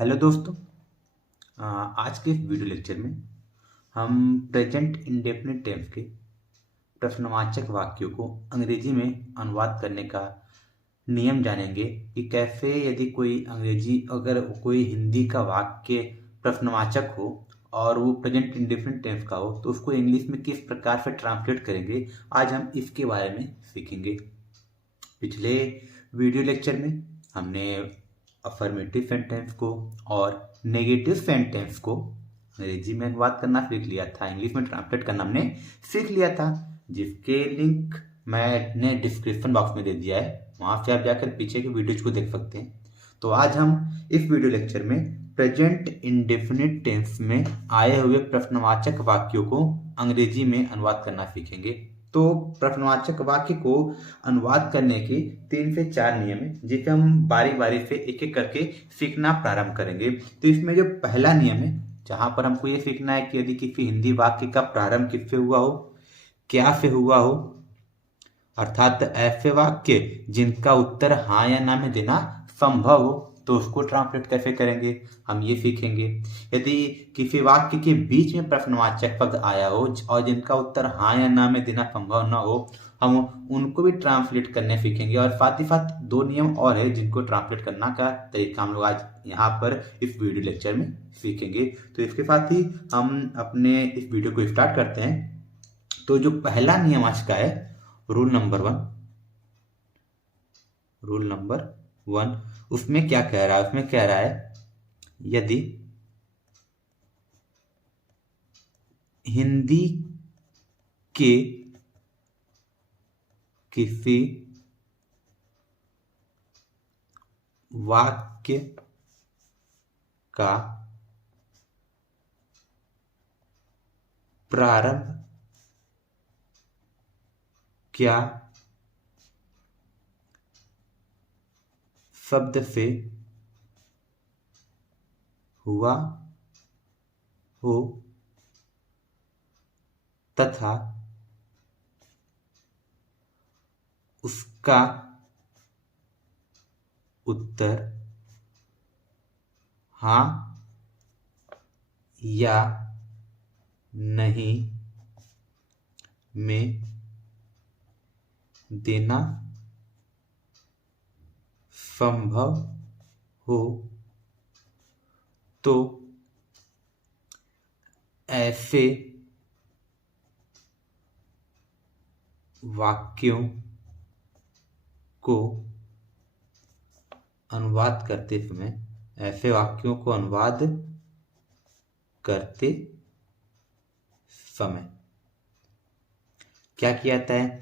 Hello दोस्तों। आज के इस वीडियो लेक्चर में हम प्रेजेंट इंडेफिनिट टेंस के प्रश्नवाचक वाक्यों को अंग्रेजी में अनुवाद करने का नियम जानेंगे कि कैसे यदि अगर कोई हिंदी का वाक्य प्रश्नवाचक हो और वो प्रेजेंट इंडेफिनिट टेंस का हो तो उसको इंग्लिश में किस प्रकार से ट्रांसलेट करेंगे। आज हम इसके बारे में सीखेंगे। पिछले वीडियो लेक्चर में हमने अफर्मेटिव सेंटेंस को और नेगेटिव सेंटेंस को अंग्रेजी में अनुवाद करना सीख लिया था, इंग्लिश में ट्रांसलेट करना हमने सीख लिया था, जिसके लिंक मैंने डिस्क्रिप्शन बॉक्स में दे दिया है, वहां से आप जाकर पीछे के वीडियोज को देख सकते हैं। तो आज हम इस वीडियो लेक्चर में प्रेजेंट इंडेफिनिट टेंस में आए हुए प्रश्नवाचक वाक्यों को अंग्रेजी में अनुवाद करना सीखेंगे। तो प्रश्नवाचक वाक्य को अनुवाद करने के 3 से 4 नियम है, जिसे हम बारी बारी से एक एक करके सीखना प्रारंभ करेंगे। तो इसमें जो पहला नियम है, जहां पर हमको ये सीखना है कि यदि किसी हिंदी वाक्य का प्रारंभ किससे हुआ हो, क्या से हुआ हो, अर्थात ऐसे वाक्य जिनका उत्तर हाँ या ना में देना संभव हो, तो उसको ट्रांसलेट कैसे करेंगे हम ये सीखेंगे। यदि किसी वाक्य के बीच में प्रश्नवाचक पद आया हो और जिनका उत्तर हाँ या ना में देना संभव ना हो, हम उनको भी ट्रांसलेट करने सीखेंगे। और साथ ही साथ 2 नियम और है जिनको ट्रांसलेट करना का तरीका हम लोग आज यहाँ पर इस वीडियो लेक्चर में सीखेंगे। तो इसके साथ ही हम अपने इस वीडियो को स्टार्ट करते हैं। तो जो पहला नियम आज का है, रूल नंबर 1, उसमें क्या कह रहा है? उसमें कह रहा है यदि हिंदी के किसी वाक्य का प्रारंभ क्या शब्द से हुआ हो तथा उसका उत्तर हाँ या नहीं में देना संभव हो, तो ऐसे वाक्यों को अनुवाद करते समय क्या किया जाता है?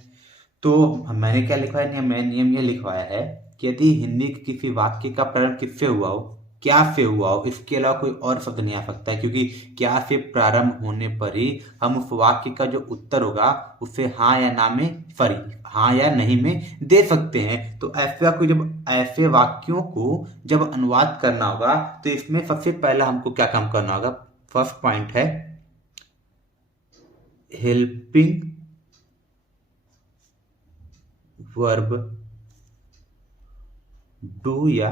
तो मैंने क्या लिखवाया नियम? मैंने नियम यह लिखवाया है कि यदि हिंदी के किसी वाक्य का प्रारंभ किससे हुआ हो, क्या से हुआ हो, इसके अलावा कोई और शब्द नहीं आ सकता है, क्योंकि क्या से प्रारंभ होने पर ही हम उस वाक्य का जो उत्तर होगा उसे हाँ या नहीं में दे सकते हैं। तो ऐसे वाक्यों को जब अनुवाद करना होगा तो इसमें सबसे पहला हमको क्या काम करना होगा? फर्स्ट पॉइंट है हेल्पिंग वर्ब डू या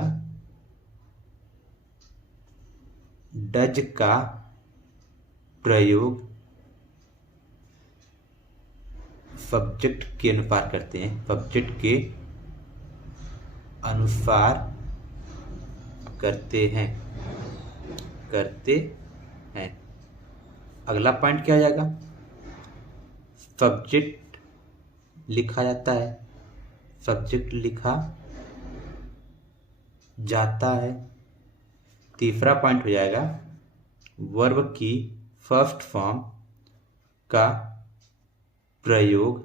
डज का प्रयोग सब्जेक्ट के अनुसार करते हैं, सब्जेक्ट के अनुसार करते हैं। अगला पॉइंट क्या आ जाएगा? सब्जेक्ट लिखा जाता है, सब्जेक्ट लिखा जाता है। तीसरा पॉइंट हो जाएगा वर्ब की फर्स्ट फॉर्म का प्रयोग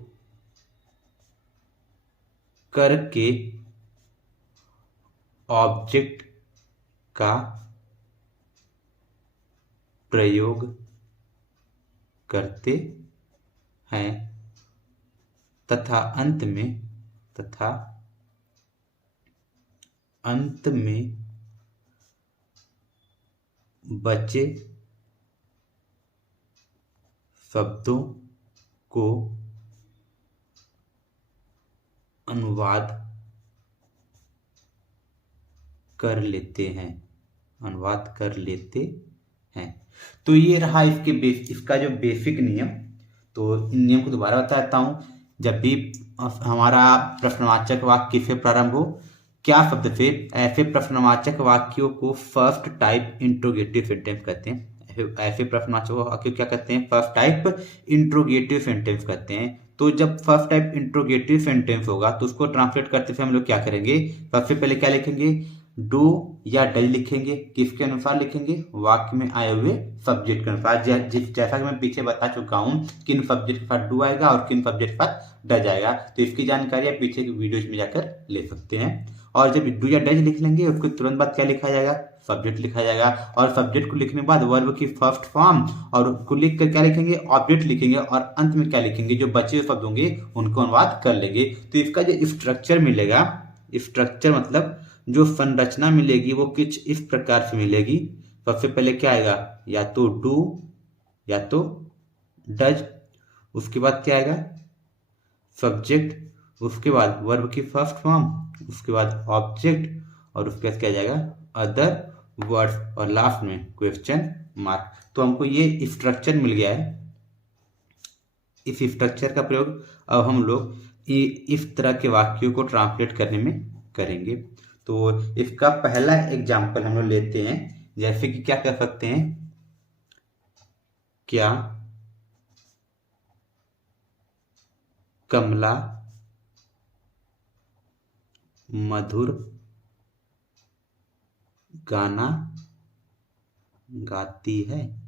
करके ऑब्जेक्ट का प्रयोग करते हैं तथा अंत में बचे शब्दों को अनुवाद कर लेते हैं। अनुवाद कर लेते हैं। तो ये रहा इसका जो बेसिक नियम। तो इन नियम को दोबारा बताता हूँ। जब भी हमारा प्रश्नवाचक वाक्य से प्रारंभ हो, क्या शब्द से, ऐसे प्रश्नवाचक वाक्यों को फर्स्ट टाइप इंट्रोगेटिव सेंटेंस कहते हैं। ऐसे प्रश्नवाचक वाक्य क्या कहते हैं? फर्स्ट टाइप इंट्रोगेटिव सेंटेंस कहते हैं। तो जब फर्स्ट टाइप इंट्रोगेटिव सेंटेंस होगा तो उसको ट्रांसलेट करते समय हम लोग क्या करेंगे? सबसे पहले क्या लिखेंगे? डू या डज लिखेंगे। किसके अनुसार लिखेंगे? वाक्य में आए हुए सब्जेक्ट के अनुसार। जैसा कि मैं पीछे बता चुका हूँ किन सब्जेक्ट के साथ डू आएगा और किन सब्जेक्ट के साथ डज आएगा। तो इसकी जानकारी आप पीछे की वीडियोज में जाकर ले सकते हैं। और जब डू या डज लिख लेंगे उसको तुरंत बाद क्या लिखा जाएगा? सब्जेक्ट लिखा जाएगा। और सब्जेक्ट को लिखने के बाद वर्ब की फर्स्ट फॉर्म और उसको लिख कर क्या लिखेंगे? ऑब्जेक्ट लिखेंगे। और अंत में क्या लिखेंगे? जो बचे हुए शब्द होंगे उनको अनुवाद कर लेंगे। तो इसका जो स्ट्रक्चर मिलेगा, स्ट्रक्चर मतलब जो संरचना मिलेगी वो कुछ इस प्रकार से मिलेगी। सबसे पहले क्या आएगा? या तो डू या तो डज। उसके बाद क्या आएगा? सब्जेक्ट। उसके बाद वर्ब की फर्स्ट फॉर्म, उसके बाद ऑब्जेक्ट और उसके बाद क्या जाएगा? अदर वर्ड्स और लास्ट में क्वेश्चन मार्क। तो हमको ये स्ट्रक्चर मिल गया है। इस स्ट्रक्चर का प्रयोग अब हम लोग इस तरह के वाक्यों को ट्रांसलेट करने में करेंगे। तो इसका पहला एग्जाम्पल हम लोग लेते हैं। जैसे कि क्या कह सकते हैं? क्या कमला मधुर गाना गाती है?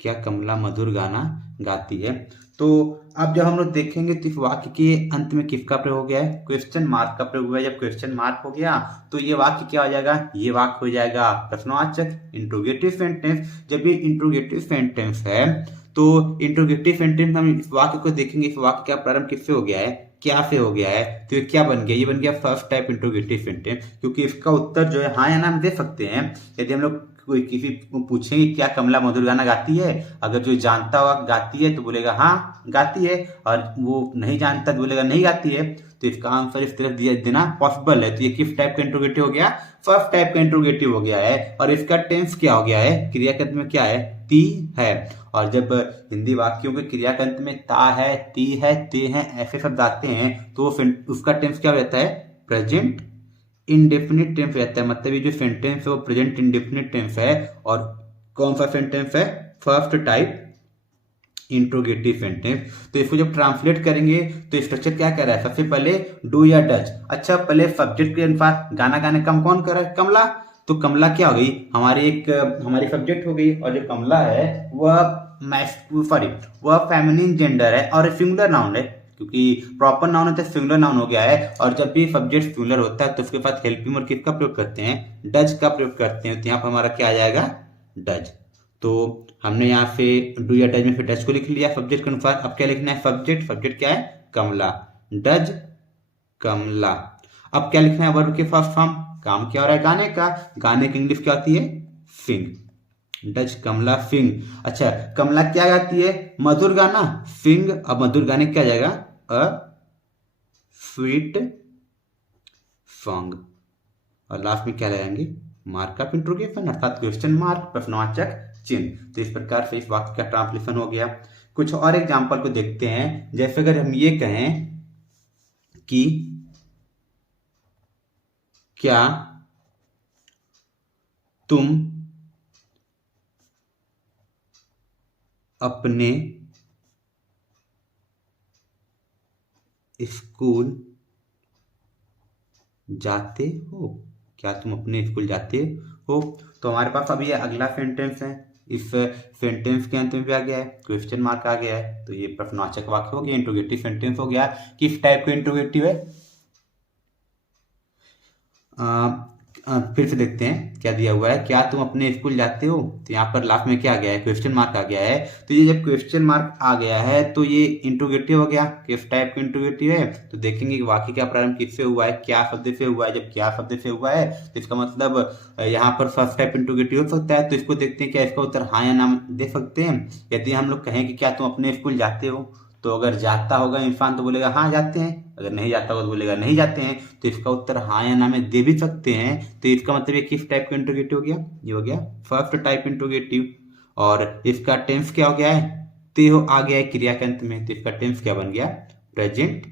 क्या कमला मधुर गाना गाती है? तो अब जब हम लोग देखेंगे तो इस वाक्य के अंत में किसका प्रयोग हो गया है? क्वेश्चन मार्क का प्रयोग हुआ है। जब क्वेश्चन मार्क हो गया तो ये वाक्य क्या हो जाएगा? ये वाक्य हो जाएगा प्रश्नवाचक इंट्रोगेटिव सेंटेंस। जब ये इंट्रोगेटिव सेंटेंस है तो इंट्रोगेटिव सेंटेंस हम इस वाक्य को देखेंगे। इस वाक्य का प्रारंभ किससे हो गया है? क्या से हो गया है? तो ये क्या बन गया? ये बन गया फर्स्ट टाइप इंट्रोगेटिव सेंटेंस। क्योंकि इसका उत्तर जो है हाँ या ना हम दे सकते हैं। यदि हम लोग कोई किसी को पूछेंगे क्या कमला मधुर गाना गाती है, अगर जो जानता हुआ गाती है तो बोलेगा हाँ गाती है, और वो नहीं जानता तो बोलेगा नहीं गाती है। तो इसका आंसर इस तरह देना पॉसिबल है। तो ये किस टाइप का इंट्रोगेटिव हो गया? फर्स्ट टाइप का इंट्रोगेटिव हो गया है। और इसका टेंस क्या हो गया है? क्रिया के अंत में क्या है? ती है। और जब हिंदी वाक्यों के क्रिया के अंत में ता है, ती है, ते हैं ऐसे शब्द आते हैं तो उसका टेंस क्या हो जाता है? प्रेजेंट इंडेफिनिट टेंस रहता है। मतलब ये जो सेंटेंस है वो प्रेजेंट इंडेफिनिट टेंस है। और कौन सा सेंटेंस है? First type interrogative sentence. तो इसको जब ट्रांसलेट करेंगे तो स्ट्रक्चर क्या कह रहा है? सबसे पहले डू या डज। अच्छा, पहले सब्जेक्ट के अनुसार गाना गाने कम कौन कर रहा है? कमला। तो कमला क्या हो गई? हमारी सब्जेक्ट हो गई। और जो कमला है वह फेमिनिन जेंडर है और सिंगुलर नाउन है। क्योंकि प्रॉपर नाउन होता है, सिंगुलर नाउन हो गया है। और जब भी सब्जेक्ट सिंगुलर होता है तो उसके पास हेल्पिंग वर्ब किसका प्रयोग करते हैं? डज का प्रयोग करते हैं। तो यहाँ पर हमारा क्या आ जाएगा? डज। तो हमने यहाँ से डू या डज में फिर डज को लिख लिया सब्जेक्ट के अनुसार। अब क्या लिखना है? सब्जेक्ट। सब्जेक्ट क्या है? कमला। डज कमला। अब क्या लिखना है? वर्ब के फर्स्ट फॉर्म। काम क्या हो रहा है? गाने का। गाने की इंग्लिश क्या आती है? सिंग। डज कमला सिंग। अच्छा, कमला क्या गाती है? मधुर गाना। सिंग। अब मधुर गाने क्या जाएगा? A sweet song. और लास्ट में क्या लगाएंगे? मार्क ऑफ इंट्रोगेशन अर्थात क्वेश्चन मार्क, प्रश्नवाचक चिन्ह। तो इस प्रकार से इस वाक्य का ट्रांसलेशन हो गया। कुछ और एग्जाम्पल को देखते हैं। जैसे अगर हम ये कहें कि क्या तुम अपने स्कूल जाते हो? क्या तुम अपने स्कूल जाते हो? तो हमारे पास अभी अगला सेंटेंस है। इस सेंटेंस के अंत में भी आ गया है, क्वेश्चन मार्क आ गया है। तो ये प्रश्नवाचक वाक्य हो गया, इंट्रोगेटिव सेंटेंस हो गया। किस टाइप का इंट्रोगेटिव है? फिर से देखते हैं क्या दिया हुआ है। क्या तुम अपने स्कूल जाते हो? तो यहाँ पर लास्ट में क्या आ गया है? क्वेश्चन मार्क आ गया है। तो ये जब क्वेश्चन मार्क आ गया है तो ये इंट्रोगेटिव हो गया। किस टाइप का इंट्रोगेटिव है? तो देखेंगे कि वाक्य का प्रारंभ किससे हुआ है? क्या शब्द से हुआ है। जब क्या शब्द से हुआ है तो इसका मतलब यहाँ पर फर्स्ट टाइप इंट्रोगेटिव हो सकता है। तो इसको देखते हैं क्या इसका उत्तर हाँ या ना दे सकते हैं। यदि हम लोग कहें कि क्या तुम अपने स्कूल जाते हो तो अगर जाता होगा इरफान तो बोलेगा हाँ जाते हैं, अगर नहीं जाता होगा तो बोलेगा नहीं जाते हैं। तो इसका उत्तर हाँ या ना में दे भी सकते हैं। तो इसका मतलब ये किस टाइप का इंट्रोगेटिव हो गया, ये हो गया फर्स्ट टाइप इंट्रोगेटिव। और इसका टेंस क्या हो गया है, तो ये आ गया है क्रिया के अंत में, तो इसका टेंस क्या बन गया, प्रेजेंट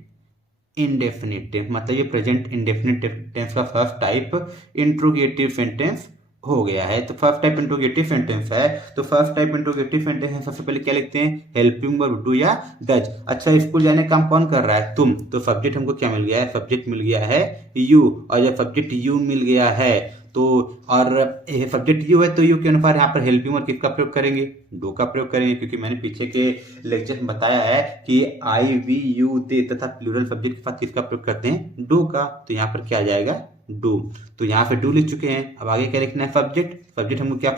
इंडेफिनिट टेंस। मतलब ये प्रेजेंट इंडेफिनिट टेंस का फर्स्ट टाइप इंट्रोगेटिव सेंटेंस हो गया है। तो फर्स्ट टाइप इंट्रोगेटिव सेंटेंस है, तो फर्स्ट टाइप इंट्रोगेटिव सेंटेंस में सबसे पहले क्या लिखते हैं, हेल्पिंग वर्ब डू या डज। अच्छा, स्कूल जाने का काम कौन कर रहा है, तुम। तो सब्जेक्ट हमको क्या मिल गया है, सब्जेक्ट मिल गया है यू। और जब सब्जेक्ट यू मिल गया है तो, और सब्जेक्ट यू है तो यू के अनुसार यहाँ पर हेल्पिंग वर्ब किसका प्रयोग करेंगे, डू का प्रयोग करेंगे। क्योंकि मैंने पीछे के लेक्चर में बताया है कि आई वी यू दे तथा प्लूरल सब्जेक्ट के साथ किसका प्रयोग करते हैं, डू का। तो यहाँ पर क्या आ जाएगा, डू। तो यहाँ पे डू लिख चुके हैं, अब आगे क्या लिखना है, सब्जेक्ट। सब्जेक्ट हमको क्या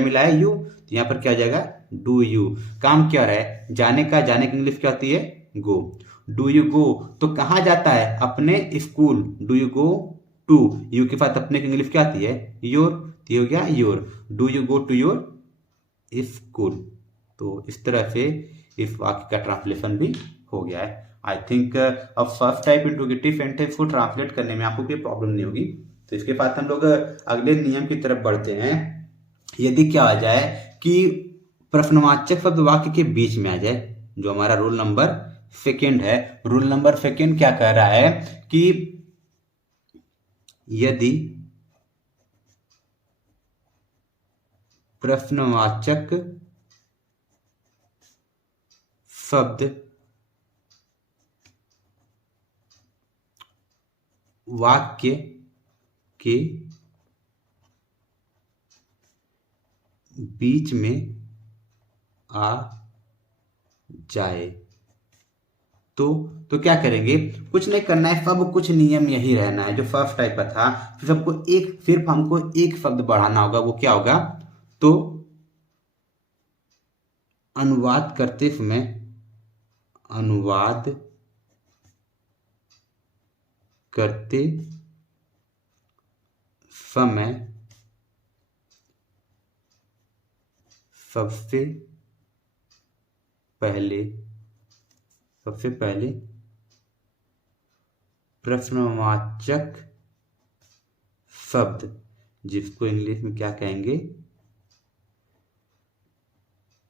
मिला है, यू। तो यहाँ पर क्या आ जाएगा, डू यू। काम क्या रहा है, जाने का, जाने की इंग्लिश क्या होती है, गो। डू यू गो, तो कहाँ जाता है, अपने school. Do you go to, you के साथ अपने की इंग्लिश क्या आती है, योर। तो ये हो गया your, do you go to your school. तो इस तरह से इस वाक्य का ट्रांसलेशन भी हो गया है। आई थिंक अब फर्स्ट टाइप इंट्रोगेटिव सेंटेंस को ट्रांसलेट करने में आपको कोई प्रॉब्लम नहीं होगी। तो इसके साथ हम लोग अगले नियम की तरफ बढ़ते हैं। यदि क्या आ जाए कि प्रश्नवाचक शब्द वाक्य के बीच में आ जाए, जो हमारा रूल नंबर सेकेंड है। रूल नंबर सेकेंड क्या कह रहा है कि यदि प्रश्नवाचक शब्द वाक्य के बीच में आ जाए तो क्या करेंगे, कुछ नहीं करना है, सब कुछ नियम यही रहना है जो फर्स्ट टाइप का था। सिर्फ हमको एक शब्द बढ़ाना होगा, वो क्या होगा, तो अनुवाद करते समय सबसे पहले प्रश्नवाचक शब्द, जिसको इंग्लिश में क्या कहेंगे,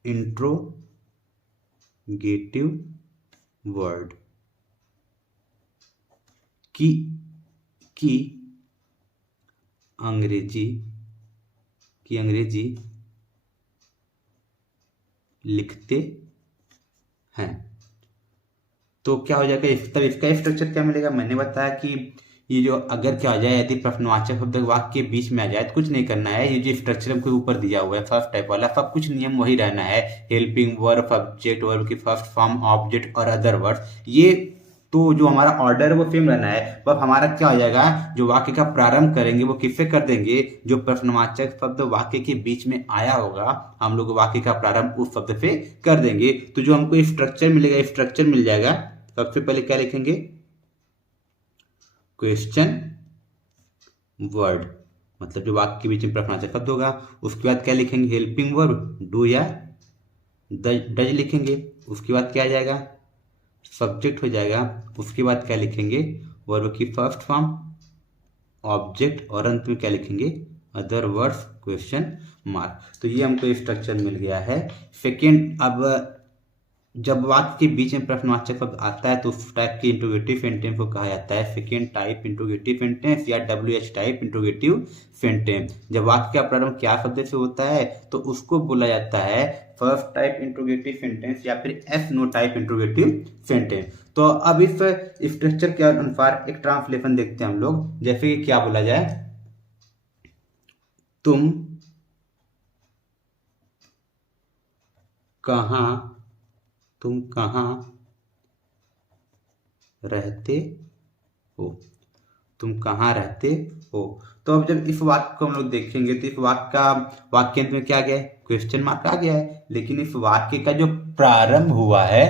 इंट्रोगेटिव वर्ड की अंग्रेजी लिखते हैं। तो क्या हो जाएगा, तब इसका स्ट्रक्चर क्या मिलेगा, मैंने बताया कि ये जो अगर क्या हो जाए, यदि प्रश्नवाचक शब्द वाक्य के बीच में आ जाए तो कुछ नहीं करना है। ये जो स्ट्रक्चर हमको ऊपर दिया हुआ है फर्स्ट टाइप वाला, सब कुछ नियम वही रहना है। हेल्पिंग वर्ब, सब्जेक्ट, वर्ब की फर्स्ट फॉर्म, ऑब्जेक्ट और अदर वर्ड्स, ये तो जो हमारा ऑर्डर है वो सेम रहना है। बस हमारा क्या हो जाएगा, जो वाक्य का प्रारंभ करेंगे वो किससे कर देंगे, जो प्रश्नवाचक शब्द वाक्य के बीच में आया होगा, हम लोग वाक्य का प्रारंभ उस शब्द से कर देंगे। तो जो हमको स्ट्रक्चर मिलेगा, स्ट्रक्चर मिल जाएगा। सबसे पहले क्या लिखेंगे, क्वेश्चन वर्ड, मतलब जो वाक्य के बीच में प्रश्नवाचक शब्द होगा। उसके बाद क्या लिखेंगे, हेल्पिंग वर्ब, डू या डज लिखेंगे। उसके बाद क्या आ जाएगा, सब्जेक्ट हो जाएगा। उसके बाद क्या लिखेंगे, वर्ब की फर्स्ट फॉर्म, ऑब्जेक्ट, और अंत में क्या लिखेंगे, अदर वर्ड्स, क्वेश्चन मार्क। तो ये हमको स्ट्रक्चर मिल गया है। सेकेंड, अब जब वाक्य के बीच में प्रश्नवाचक शब्द आता है तो उस टाइप की इंट्रोगेटिव सेंटेंस को कहा जाता है सेकेंड टाइप इंट्रोगेटिव सेंटेंस या WH टाइप इंट्रोगेटिव सेंटेंस। जब वाक्य का प्रारंभ क्या शब्द से होता है तो उसको बोला जाता है फर्स्ट टाइप इंट्रोगेटिव सेंटेंस या फिर SNO टाइप इंट्रोगेटिव सेंटेंस। तो अब इस स्ट्रक्चर के अनुसार एक ट्रांसलेशन देखते हैं हम लोग। जैसे कि क्या बोला जाए, तुम कहाँ रहते हो, तुम कहाँ रहते हो। तो अब जब इस वाक्य को हम लोग देखेंगे तो इस वाक्य अंत में क्या गया है, क्वेश्चन मार्क आ गया है। लेकिन इस वाक्य का जो प्रारंभ हुआ है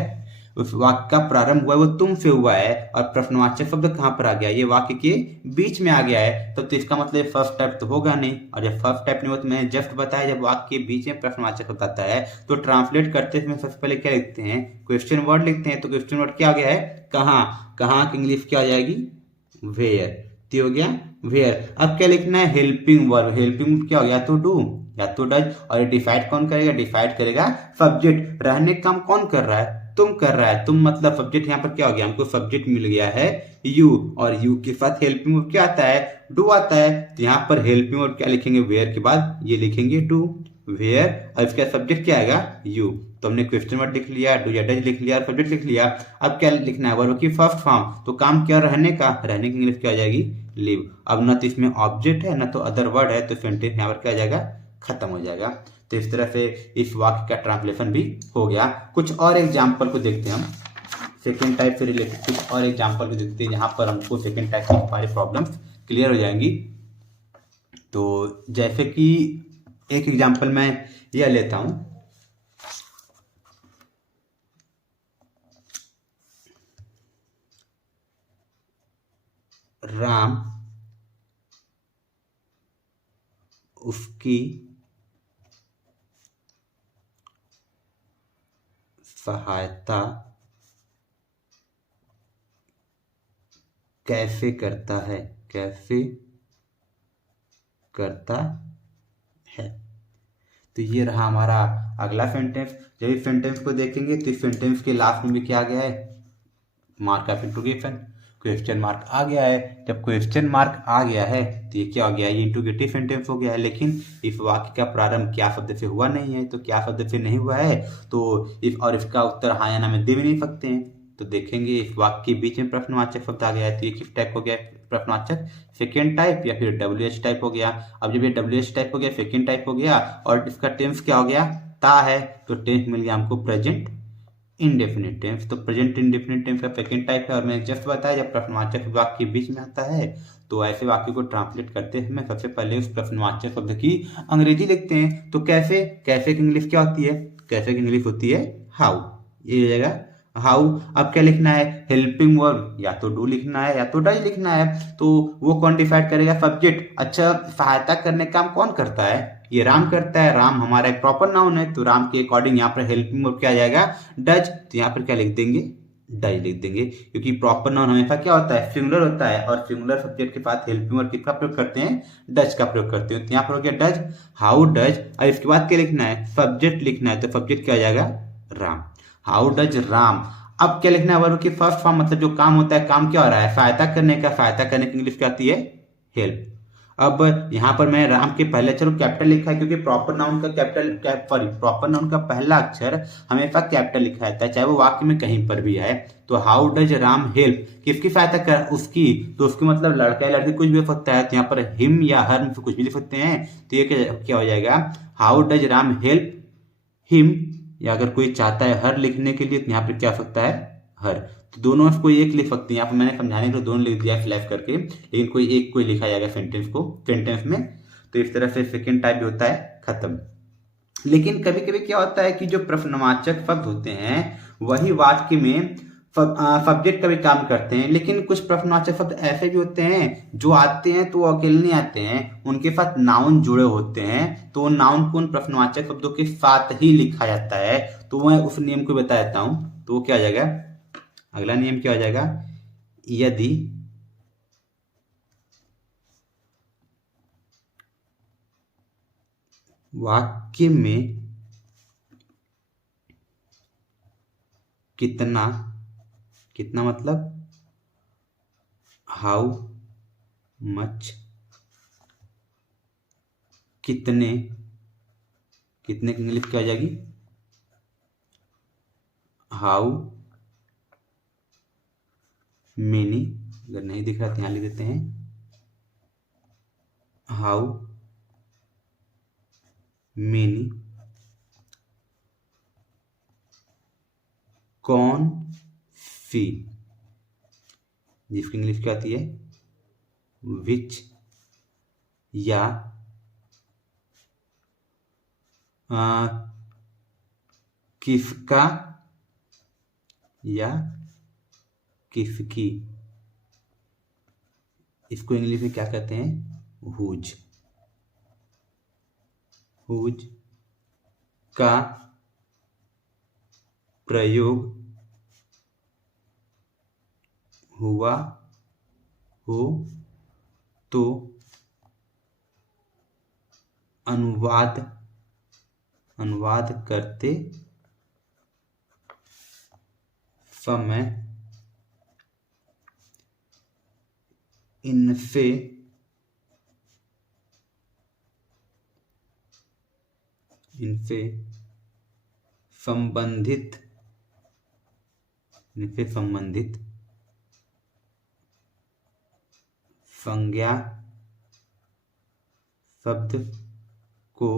उस वाक्य का प्रारंभ हुआ है वो तुम से हुआ है और प्रश्नवाचक शब्द कहाँ पर आ गया, ये वाक्य के बीच में आ गया है, तो इसका मतलब फर्स्ट टाइप तो होगा नहीं। और जब फर्स्ट टाइप नहीं हो तो मैंने जस्ट बताया जब वाक्य के बीच में प्रश्नवाचक शब्द आता है तो ट्रांसलेट करते समय सबसे पहले क्या लिखते हैं, क्वेश्चन वर्ड लिखते हैं। तो क्वेश्चन वर्ड क्या आ गया है, कहाँ, कहाँ की इंग्लिश क्या आ जाएगी, वेयर। हो गया वेयर। अब क्या लिखना है, हेल्पिंग वर्ब। हेल्पिंग क्या हो गया, तो डू या तो डज। और ये डिसाइड कौन करेगा, डिसाइड करेगा सब्जेक्ट। रहने का काम कौन कर रहा है, तुम कर रहा है। तुम मतलब सब्जेक्ट यहाँ पर क्या हो गया, हमको सब्जेक्ट मिल गया है यू, और यू के साथ हेल्पिंग वर्ब क्या आता है, डू आता है। तो यहाँ पर हेल्पिंग वर्ब क्या लिखेंगे, वेयर के बाद ये लिखेंगे डू, वेयर, और इसका सब्जेक्ट क्या आएगा, यू। तो हमने क्वेश्चन वर्ड लिख लिया, डू या डज लिख लिया, सब्जेक्ट लिख लिया। अब क्या लिखना है, वर्ब की फर्स्ट फॉर्म। तो काम क्या, रहने का, रहने की इंग्लिश क्या आ जाएगी, लिव। अब न तो इसमें ऑब्जेक्ट है न तो अदर वर्ड है, तो सेंटेंस यहाँ पर क्या आ जाएगा, खत्म हो जाएगा। तो इस तरह से इस वाक्य का ट्रांसलेशन भी हो गया। कुछ और एग्जाम्पल को देखते हैं हम, सेकेंड टाइप से रिलेटेड कुछ और एग्जाम्पल को देखते हैं जहाँ पर हमको सेकेंड टाइप की हमारी प्रॉब्लम्स क्लियर हो जाएंगी। तो जैसे कि एक एग्जाम्पल मैं यह लेता हूँ, राम उसकी सहायता कैसे करता है, कैसे करता है। तो ये रहा हमारा अगला सेंटेंस। जब इस सेंटेंस को देखेंगे तो इस सेंटेंस के लास्ट में भी क्या आ गया है, mark of interrogation, question mark आ गया है। जब क्वेश्चन मार्क आ गया है तो ये क्या हो गया, ये इंट्रोगेटिव सेंटेंस हो गया है। लेकिन इस वाक्य का प्रारंभ क्या शब्द से हुआ नहीं है, तो क्या शब्द से नहीं हुआ है, तो इस और इसका उत्तर हाँ या ना में दे भी नहीं सकते हैं। तो देखेंगे इस वाक्य के बीच में प्रश्नवाचक शब्द आ गया है, तो ये किस टाइप हो गया, प्रश्नवाचक सेकेंड टाइप या फिर WH टाइप हो गया। अब जब ये WH टाइप हो गया, सेकेंड टाइप हो गया, और इसका टेंस क्या हो गया, ता है, तो टेंस मिल गया हमको प्रेजेंट इंडेफिनिट टेंस। तो प्रेजेंट इंडेफिनिट टेंस का सेकंड टाइप है। और मैंने जस्ट बताया जब प्रश्नवाचक वाक्य के बीच में आता है तो ऐसे वाक्य को ट्रांसलेट करते समय सबसे पहले उस प्रश्नवाचक शब्द की अंग्रेजी लिखते हैं। तो कैसे, कैसे की इंग्लिश क्या होती है, कैसे की इंग्लिश होती है हाउ, ये हो जाएगा हाउ। अब क्या लिखना है, हेल्पिंग वर्ब, या तो डू लिखना है या तो डज लिखना है। तो वो कौन डिसाइड करेगा, सब्जेक्ट। अच्छा, सहायता करने का काम कौन करता है, ये राम करता है। राम हमारा एक प्रॉपर नाउन है, तो राम के अकॉर्डिंग यहाँ पर हेल्पिंग वर्ब क्या आ जाएगा, डज। तो यहाँ पर क्या लिख देंगे, डज लिख देंगे, क्योंकि प्रॉपर नाउन हमेशा क्या होता है, सिंगुलर होता है, और सिंगुलर सब्जेक्ट के साथ हेल्पिंग वर्ब किसका प्रयोग करते हैं, डज का प्रयोग करते हैं। तो यहाँ पर हो गया डज, हाउ डज। और इसके बाद क्या लिखना है, सब्जेक्ट लिखना है, तो सब्जेक्ट क्या आ जाएगा, राम, हाउ डज राम। अब क्या लिखना है, वर्ब की फर्स्ट फॉर्म, मतलब जो काम होता है, काम क्या हो रहा है, सहायता करने का, सहायता करने की इंग्लिश क्या आती है, हेल्प। अब यहाँ पर मैं राम के पहले अक्षर को कैपिटल लिखा है, क्योंकि प्रॉपर नाउन का सॉरी प्रॉपर नाउन का पहला अक्षर हमेशा कैपिटल लिखा रहता है, चाहे वो वाक्य में कहीं पर भी है। तो हाउ डज राम हेल्प, किसकी सहायता कर, उसकी। तो उसकी मतलब लड़का या लड़की कुछ भी हो सकता है, तो यहाँ पर हिम या हर में कुछ भी लिख सकते हैं। तो ये क्या हो जाएगा, how does Ram help him, या अगर कोई चाहता है हर लिखने के लिए तो यहाँ पर क्या हो सकता है, हर। तो दोनों में कोई एक लिख सकते हैं, यहाँ पर मैंने समझाने के लिए दोनों लिख दिया फ्लैश करके, लेकिन कोई एक कोई लिखा जाएगा सेंटेंस को, सेंटेंस में। तो इस तरह से सेकेंड टाइप भी होता है खत्म। लेकिन कभी कभी क्या होता है कि जो प्रश्नवाचक शब्द होते हैं वही वाक्य में सब्जेक्ट का भी काम करते हैं। लेकिन कुछ प्रश्नवाचक शब्द ऐसे भी होते हैं जो आते हैं तो अकेले नहीं आते हैं, उनके साथ नाउन जुड़े होते हैं, तो नाउन को उन प्रश्नवाचक शब्दों के साथ ही लिखा जाता है। तो मैं उस नियम को बता देता हूं, तो वो क्या आ जाएगा, अगला नियम क्या हो जाएगा, यदि वाक्य में कितना, कितना मतलब हाउ मच, कितने, कितने की इंग्लिश क्या हो जाएगी, हाउ मेनी। अगर नहीं दिख रहा तो यहाँ लिख देते हैं, हाउ मेनी कौन सी, जिसकी इंग्लिश क्या आती है, विच, या किसका या किसकी, इसको इंग्लिश में क्या कहते हैं, हुज। हुज का प्रयोग हुआ हो तो अनुवाद करते समय इनसे संबंधित संज्ञा शब्द को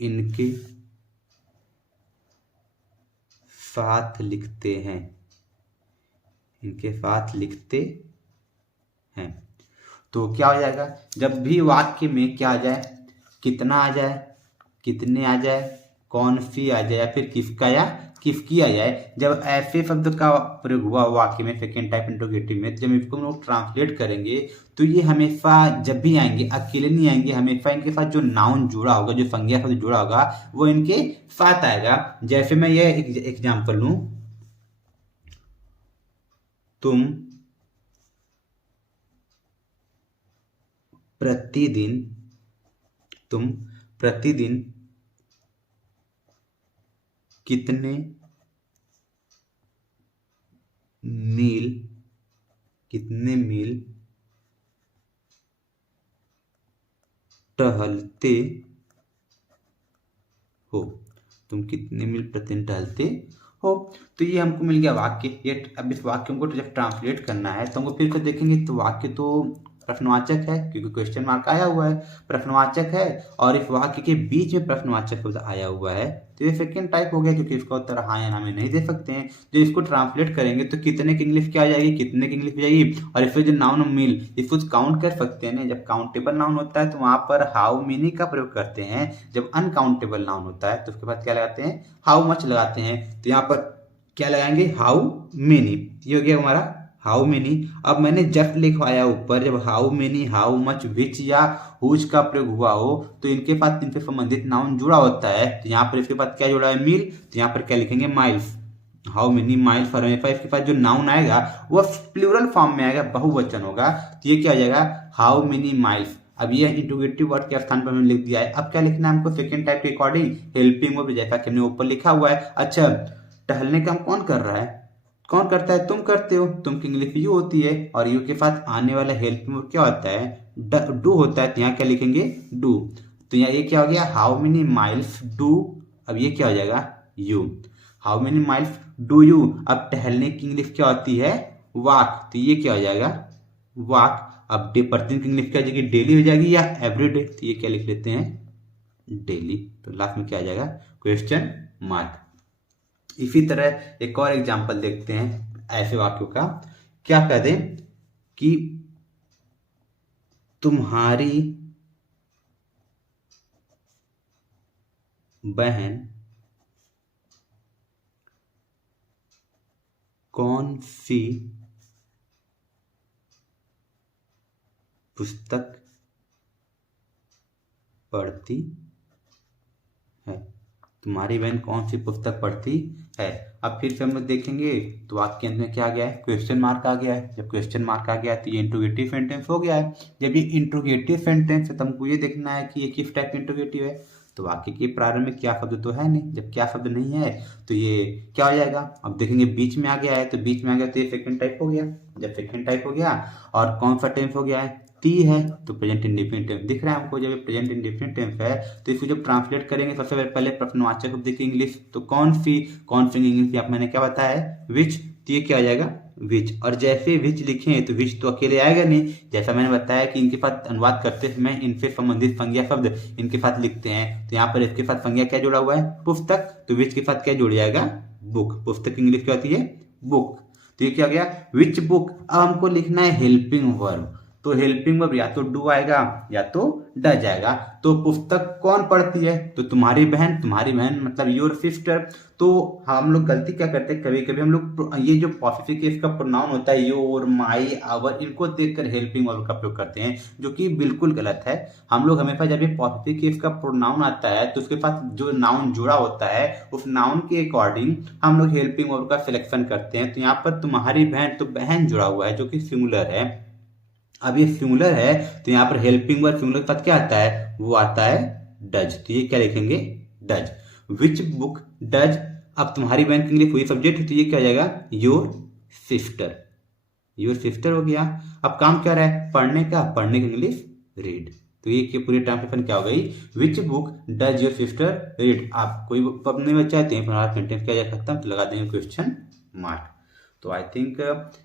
इनके साथ लिखते हैं, तो क्या हो जाएगा, जब भी वाक्य में क्या आ जाए, कितना आ जाए, कितने आ जाए, कौन सी आ जाए, या फिर किसका या किसकी आ जाए, जब ऐसे शब्द का प्रयोग हुआ वाक्य में सेकेंड टाइप इंट्रोगेटिव में, तो जब इसको हम लोग ट्रांसलेट करेंगे तो ये हमेशा जब भी आएंगे अकेले नहीं आएंगे, हमेशा इनके साथ जो नाउन जुड़ा होगा, जो संज्ञा शब्द जुड़ा होगा वो इनके साथ आएगा। जैसे मैं ये एग्जाम्पल लूं, तुम प्रतिदिन कितने मील टहलते हो, तुम कितने मील प्रतिदिन टहलते हो। तो ये हमको मिल गया वाक्य। ये अब इस वाक्य को जब ट्रांसलेट करना है तो हमको फिर से देखेंगे, तो वाक्य तो प्रश्नवाचक है क्योंकि क्वेश्चन मार्क आया हुआ है, प्रश्नवाचक है, और इस वाक्य के बीच में प्रश्नवाचक शब्द आया हुआ है, तो ये सेकेंड टाइप हो गया, क्योंकि इसका उत्तर हाँ या ना में नहीं दे सकते हैं। जो इसको ट्रांसलेट करेंगे तो कितने की इंग्लिश क्या आ जाएगी, कितने की इंग्लिश हो जाएगी, और इसमें जो नाउन मील, इसको काउंट कर सकते हैं ना। जब काउंटेबल नाउन होता है तो वहां पर हाउ मेनी का प्रयोग करते हैं, जब अनकाउंटेबल नाउन होता है तो उसके बाद क्या लगाते हैं, हाउ मच लगाते हैं। तो यहाँ पर क्या लगाएंगे, हाउ मेनी, ये हो गया हमारा हाउ मेनी। अब मैंने जस्ट लिखवाया ऊपर, जब हाउ मेनी, हाउ मच, विच या हुज का प्रयोग हुआ हो तो इनके पास इनसे संबंधित नाउन जुड़ा होता है, तो यहाँ पर इसके पास क्या जुड़ा है, मील, तो यहाँ पर क्या लिखेंगे, माइल्स। हाउ मेनी माइल्स, और इसके पास जो नाउन आएगा वो प्लूरल फॉर्म में आएगा, बहुवचन होगा, तो ये क्या हो जाएगा, हाउ मेनी माइल्स। अब ये इंट्रोगेटिव वर्ड के स्थान पर मैंने लिख दिया है। अब क्या लिखना है हमको, सेकेंड टाइप के अकॉर्डिंग हेल्पिंग वर्ब, जैसा कि हमने ऊपर लिखा हुआ है। अच्छा, टहलने का कौन कर रहा है, कौन करता है, तुम करते हो, तुम की इंग्लिश यू होती है, और यू के साथ आने वाला हेल्पिंग वर्ब क्या होता है, डू होता है, तो यहाँ क्या लिखेंगे, डू। तो यहाँ ये क्या हो गया, हाउ मेनी माइल्स डू, अब ये क्या हो जाएगा, you, how many miles do you. अब टहलने की इंग्लिश क्या होती है, वॉक, तो ये क्या हो जाएगा, वॉक। अब प्रतिदिन की इंग्लिश क्या हो जाएगी, डेली हो जाएगी या एवरीडे, तो ये क्या लिख लेते हैं, डेली। तो लास्ट में क्या आ जाएगा, क्वेश्चन मार्क। इसी तरह एक और एग्जाम्पल देखते हैं ऐसे वाक्यों का। क्या कह दें कि तुम्हारी बहन कौन सी पुस्तक पढ़ती है, तुम्हारी बहन कौन सी पुस्तक पढ़ती है। अब फिर से हम लोग देखेंगे तो वाक्य के अंदर में क्या आ गया है, क्वेश्चन मार्क आ गया है। जब क्वेश्चन मार्क आ गया तो ये इंट्रोगेटिव सेंटेंस हो गया है। जब ये इंट्रोगेटिव सेंटेंस है तो हमको ये देखना है कि ये किस टाइप इंट्रोगेटिव है। तो वाक्य के प्रारंभ में क्या शब्द तो है नहीं, जब क्या शब्द नहीं है तो ये क्या हो जाएगा। अब देखेंगे बीच में आ गया है, तो बीच में आ गया तो ये सेकंड टाइप हो गया। जब सेकंड टाइप हो गया और कौन सा टेंस हो गया है, ती है, तो प्रेजेंट इंडेफिनिट टेंस दिख रहा है हमको। जब प्रेजेंट इंडेफिनिट टेंस है तो इसको जब ट्रांसलेट करेंगे सबसे पहले प्रश्नवाचक शब्द की इंग्लिश, तो कौन सी इंग्लिश आप मैंने क्या बताया है, विच, तो ये क्या आ जाएगा विच। और जैसे विच लिखें तो विच तो अकेले आएगा नहीं, जैसा मैंने बताया कि इनके साथ अनुवाद करते समय इनसे संबंधित संज्ञा शब्द इनके साथ लिखते हैं। तो यहाँ पर इसके साथ संज्ञा क्या जुड़ा हुआ है, पुस्तक, तो विच के साथ क्या जुड़ जाएगा, बुक। पुस्तक की इंग्लिश क्या होती है, बुक। तो ये क्या हो गया, विच बुक। अब हमको लिखना है हेल्पिंग वर्ब। तो हेल्पिंग वर्ब या तो डू आएगा या तो डज आएगा। तो पुस्तक कौन पढ़ती है, तो तुम्हारी बहन मतलब योर सिस्टर। तो हम लोग गलती क्या करते हैं, कभी कभी हम लोग ये जो पॉसेसिव केस का प्रोनाउन होता है योर, माई, आवर, इनको देखकर हेल्पिंग वर्ब का प्रयोग करते हैं, जो कि बिल्कुल गलत है। हम लोग हमेशा जब ये पॉसेसिव केस का प्रोनाउन आता है तो उसके साथ जो नाउन जुड़ा होता है उस नाउन के अकॉर्डिंग हम लोग हेल्पिंग वर्ब का सिलेक्शन करते हैं। तो यहाँ पर तुम्हारी बहन, तो बहन जुड़ा हुआ है जो कि सिंगुलर है। अब ये सिंगुलर है तो यहाँ पर हेल्पिंग वर्ब सिंगुलर के साथ क्या आता है, वो आता है डज। तो ये क्या लिखेंगे, डज। विच बुक डज, अब तुम्हारी बहन के इंग्लिश वही सब्जेक्ट है तो ये क्या हो जाएगा, योर सिस्टर। योर सिस्टर हो गया। अब काम क्या रहा है, पढ़ने का, पढ़ने की इंग्लिश रीड। तो ये पूरी ट्रांसलेशन क्या हो गई, which book does your sister read. आप कोई पढ़ने में चाहते हैं हमारा सेंटेंस क्या जा सकता है, तो लगा देंगे क्वेश्चन मार्क। तो आई थिंक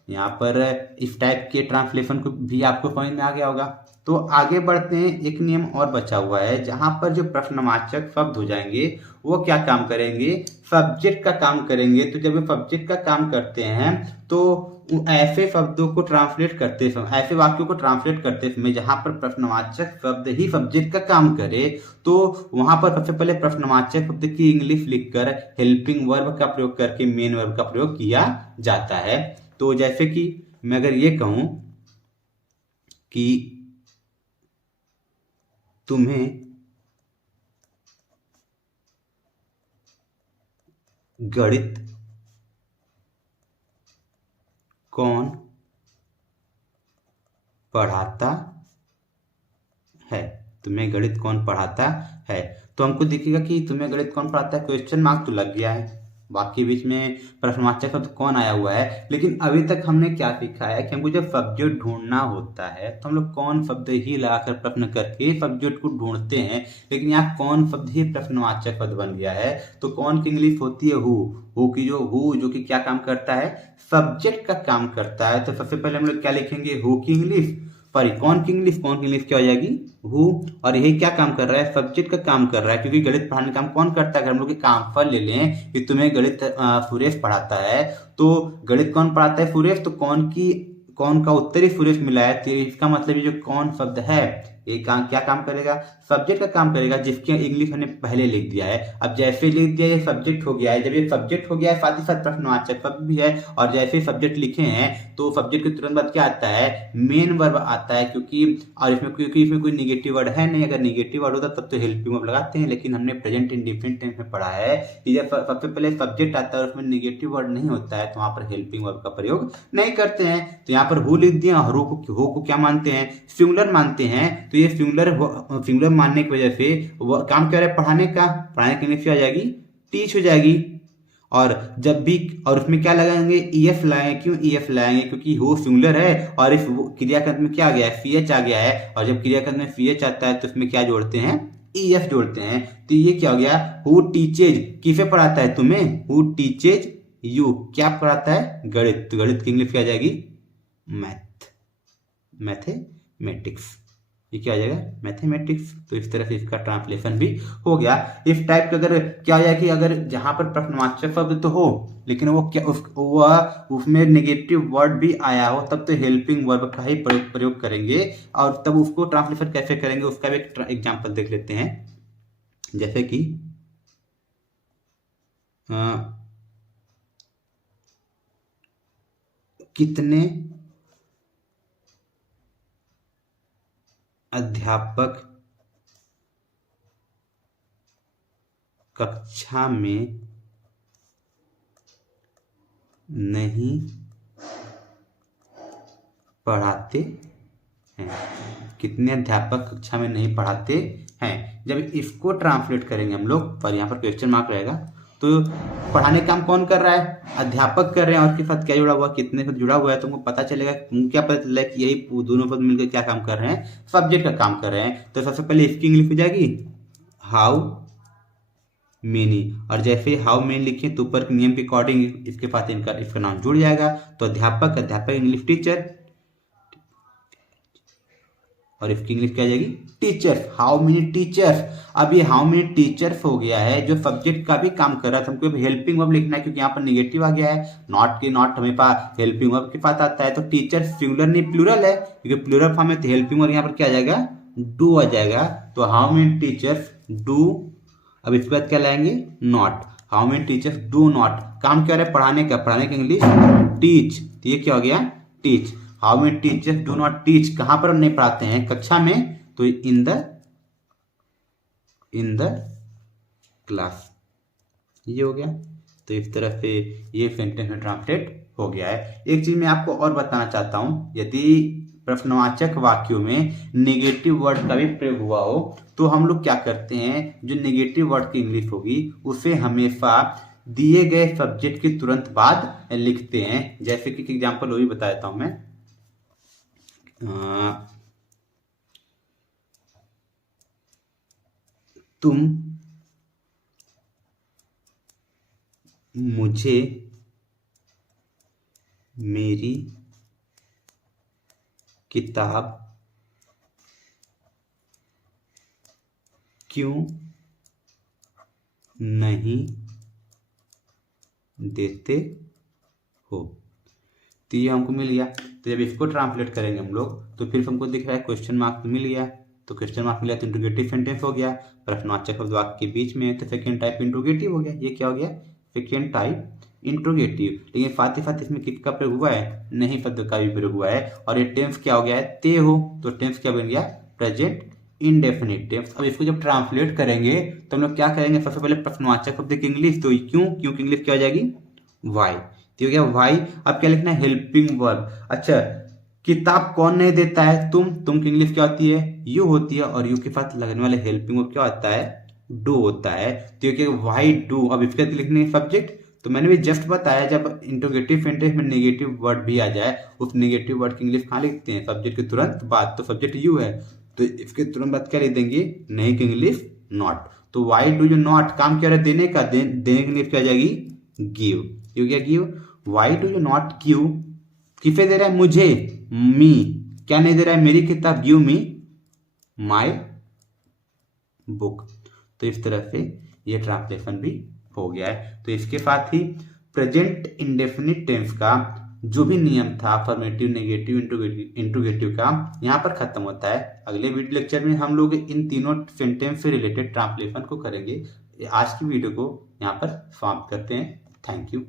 यहाँ पर इस टाइप के ट्रांसलेशन को भी आपको समझ में आ गया होगा। तो आगे बढ़ते हैं, एक नियम और बचा हुआ है जहां पर जो प्रश्नवाचक शब्द हो जाएंगे वो क्या काम करेंगे, सब्जेक्ट का काम करेंगे। तो जब वे सब्जेक्ट का काम करते हैं तो ऐसे शब्दों को ट्रांसलेट करते समय, ऐसे वाक्यों को ट्रांसलेट करते समय जहां पर प्रश्नवाचक शब्द ही सब्जेक्ट का काम करे तो वहां पर सबसे पहले प्रश्नवाचक शब्द की इंग्लिश लिखकर हेल्पिंग वर्ब का प्रयोग करके मेन वर्ब का प्रयोग किया जाता है। तो जैसे कि मैं अगर ये कहूं कि तुम्हें गणित कौन पढ़ाता है, तुम्हें गणित कौन पढ़ाता है, तो हमको दिखेगा कि तुम्हें गणित कौन पढ़ाता है, क्वेश्चन मार्क तो लग गया है, बाकी बीच में प्रश्नवाचक शब्द कौन आया हुआ है। लेकिन अभी तक हमने क्या सीखा है कि हमको जब सब्जेक्ट ढूंढना होता है तो हम लोग कौन शब्द ही लगाकर प्रश्न करके सब्जेक्ट को ढूंढते हैं। लेकिन यहाँ कौन शब्द ही प्रश्नवाचक पद बन गया है। तो कौन की इंग्लिश होती है, हु की जो कि क्या काम करता है, सब्जेक्ट का काम करता है। तो सबसे पहले हम लोग क्या लिखेंगे, हु की इंग्लिश, सॉरी कौन की इंग्लिश क्या हो जाएगी, हु। और यही क्या काम कर रहा है, सब्जेक्ट का काम कर रहा है, क्योंकि गणित पढ़ाने का काम कौन करता है। अगर हम लोग काम पर ले लें कि तुम्हें गणित सुरेश पढ़ाता है, तो गणित कौन पढ़ाता है, सुरेश। तो कौन का उत्तर ही सुरेश मिला है, तो इसका मतलब ये जो कौन शब्द है ये क्या काम करेगा, सब्जेक्ट का काम करेगा, जिसके इंग्लिश हमने पहले लिख दिया है। अब जैसे लिख दिया ये सब्जेक्ट हो गया है, जब ये सब्जेक्ट हो गया है साथ ही साथ प्रश्नवाचक शब्द भी है, और जैसे सब्जेक्ट लिखे हैं तो सब्जेक्ट के तुरंत बाद क्या आता है, मेन वर्ब आता है। क्योंकि इसमें कोई निगेटिव वर्ड है नहीं, अगर निगेटिव वर्ड होता तब तो हेल्पिंग वर्ब लगाते हैं। लेकिन हमने प्रेजेंट इंडेफिनिट टेंस में पढ़ा है कि जब सबसे पहले सब्जेक्ट आता है और उसमें निगेटिव वर्ड नहीं होता है तो वहां पर हेल्पिंग वर्ब का प्रयोग नहीं करते हैं। तो यहाँ पर हु लिख दिया, और हु को क्या मानते हैं, सिंगुलर मानते हैं। तो ये सिंगुलर मानने की वजह से वो काम क्या रहा है, पढ़ाने की इंग्लिश आ जाएगी, टीच हो जाएगी। और जब भी, और उसमें क्या लगाएंगे, ईएफ लगाएंगे। क्यों ईएफ लगाएंगे, क्योंकि हो सिंगुलर है और इस क्रियाकर्म में क्या आ गया है, सीएच आ गया है। और जब क्रियाकर्म में सीएच आता है तो उसमें क्या जोड़ते हैं, ईएफ जोड़ते हैं। तो ये क्या हो गया, हु टीचेज, किसे पढ़ाता है, तुम्हें, हु टीचेज यू, क्या पढ़ाता है, गणित। तो गणित की इंग्लिश क्या आ जाएगी, मैथमेटिक्स। ये क्या आ जाएगा, मैथमेटिक्स। तो इस तरह से इसका ट्रांसलेशन भी हो गया। इस टाइप का अगर क्या हो जाए कि अगर जहां पर प्रश्नवाचक शब्द तो हो लेकिन वो क्या उसमें नेगेटिव वर्ड भी आया हो, तब तो हेल्पिंग वर्ब का ही प्रयोग करेंगे। और तब उसको ट्रांसलेशन कैसे करेंगे उसका भी एक एग्जाम्पल देख लेते हैं। जैसे कि कितने अध्यापक कक्षा में नहीं पढ़ाते हैं, कितने अध्यापक कक्षा में नहीं पढ़ाते हैं। जब इसको ट्रांसलेट करेंगे हम लोग, पर यहाँ पर क्वेश्चन मार्क रहेगा, तो पढ़ाने का काम कौन कर रहा है, अध्यापक कर रहे हैं। और उसके साथ क्या जुड़ा हुआ, कितने से जुड़ा हुआ है, तुमको पता चलेगा, तुमको क्या पता चलेगा कि यही दोनों पद मिलकर क्या काम कर रहे हैं, सब्जेक्ट का काम कर रहे हैं। तो सबसे पहले इसकी इंग्लिश हो जाएगी हाउ मेनी, और जैसे हाउ मेनी लिखे तो ऊपर के नियम के अकॉर्डिंग इसके साथ इसका नाम जुड़ जाएगा। तो अध्यापक इंग्लिश टीचर, और इसकी इंग्लिश क्या आ जाएगी, टीचर्स। हाउ मेनी टीचर्स, अब ये हाउ मेनी टीचर्स हो गया है जो सब्जेक्ट का भी काम कर रहा था, हमको हेल्पिंग वर्ब लिखना है क्योंकि यहाँ पर नेगेटिव आ गया है, नॉट के नॉट हमें पास हेल्पिंग वर्ब के पास आता है, तो टीचर सिंगुलर नहीं प्लूरल है, क्योंकि प्लूरल फॉर्म में तो हेल्पिंग वर्ब यहाँ पर क्या आ जाएगा, डू आ जाएगा। तो हाउ मेनी टीचर्स डू, अब इसके बाद क्या लाएंगे, not. How many teachers do not, काम क्या है, पढ़ाने का, पढ़ाने की इंग्लिश टीच, तो ये क्या हो गया, teach. How many teachers do not teach, कहां पर नहीं पढ़ाते हैं, कक्षा में, तो इन द क्लास, ये हो गया। तो इस तरह से ये सेंटेंस में ट्रांसलेट हो गया है। एक चीज मैं आपको और बताना चाहता हूं, यदि प्रश्नवाचक वाक्यों में नेगेटिव वर्ड का भी प्रयोग हुआ हो तो हम लोग क्या करते हैं, जो नेगेटिव वर्ड की इंग्लिश होगी उसे हमेशा दिए गए सब्जेक्ट के तुरंत बाद लिखते हैं। जैसे कि एग्जांपल वो भी बता देता हूं मैं, तुम मुझे मेरी किताब क्यों नहीं देते हो, तो ये हमको मिल गया। तो जब इसको ट्रांसलेट करेंगे हम लोग तो फिर हमको दिख रहा है क्वेश्चन मार्क मिल गया, तो क्वेश्चन मार्क मिला तो इंट्रोगेटिव सेंटेंस हो गया, प्रश्नवाचक वाक्य के बीच में, तो सेकेंड टाइप इंट्रोगेटिव हो गया। ये क्या हो गया, सेकेंड टाइप इंट्रोगेटिव। लेकिन साथ ही साथ इसमें किसका प्रयोग हुआ है, नहीं शब्द का भी प्रयोग हुआ है, और ये टेंस क्या हो गया है, ते हो, तो टेंस क्या बन गया, प्रेजेंट इंडेफिनिट टेंस। अब इसको जब ट्रांसलेट करेंगे तो हम लोग क्या करेंगे, सबसे पहले प्रश्नवाचक शब्द की इंग्लिश, तो क्यों की इंग्लिश क्या हो जाएगी, वाई, तो हो गया वाई। अब क्या लिखना है, हेल्पिंग वर्ब। अच्छा, किताब कौन नहीं देता है, तुम की इंग्लिश क्या होती है, यू होती है, और यू के साथ लगने वाले हेल्पिंग वर्ब क्या होता है, डू होता है, तो क्या वाई डू। अब इसके लिखने सब्जेक्ट, तो मैंने भी जस्ट बताया जब इंट्रोगेटिव सेंटेंस में नेगेटिव वर्ड भी आ जाए, उस नेगेटिव वर्ड की इंग्लिश कहाँ लिखते हैं, सब्जेक्ट के तुरंत बाद, तो सब्जेक्ट यू है, तो इसके तुरंत बाद क्या लिख देंगे, नहीं की इंग्लिश नॉट। तो वाई डू यू नॉट, काम क्या रहा है, देने का, देने की इंग्लिश क्या आ जाएगी, गिव, ये हो गया give. Why do you not give, किसे दे रहा है, मुझे, मी, क्या नहीं दे रहा है, मेरी किताब, गिव मी माई बुक। तो इस तरह से ये ट्रांसलेशन भी हो गया है। तो इसके साथ ही प्रेजेंट इंडेफिनिट टेंस का जो भी नियम था अफर्मेटिव, नेगेटिव, इंट्रोगेटिव का, यहाँ पर खत्म होता है। अगले वीडियो लेक्चर में हम लोग इन तीनों सेंटेंस से रिलेटेड ट्रांसलेशन को करेंगे। आज की वीडियो को यहाँ पर समाप्त करते हैं। Thank you.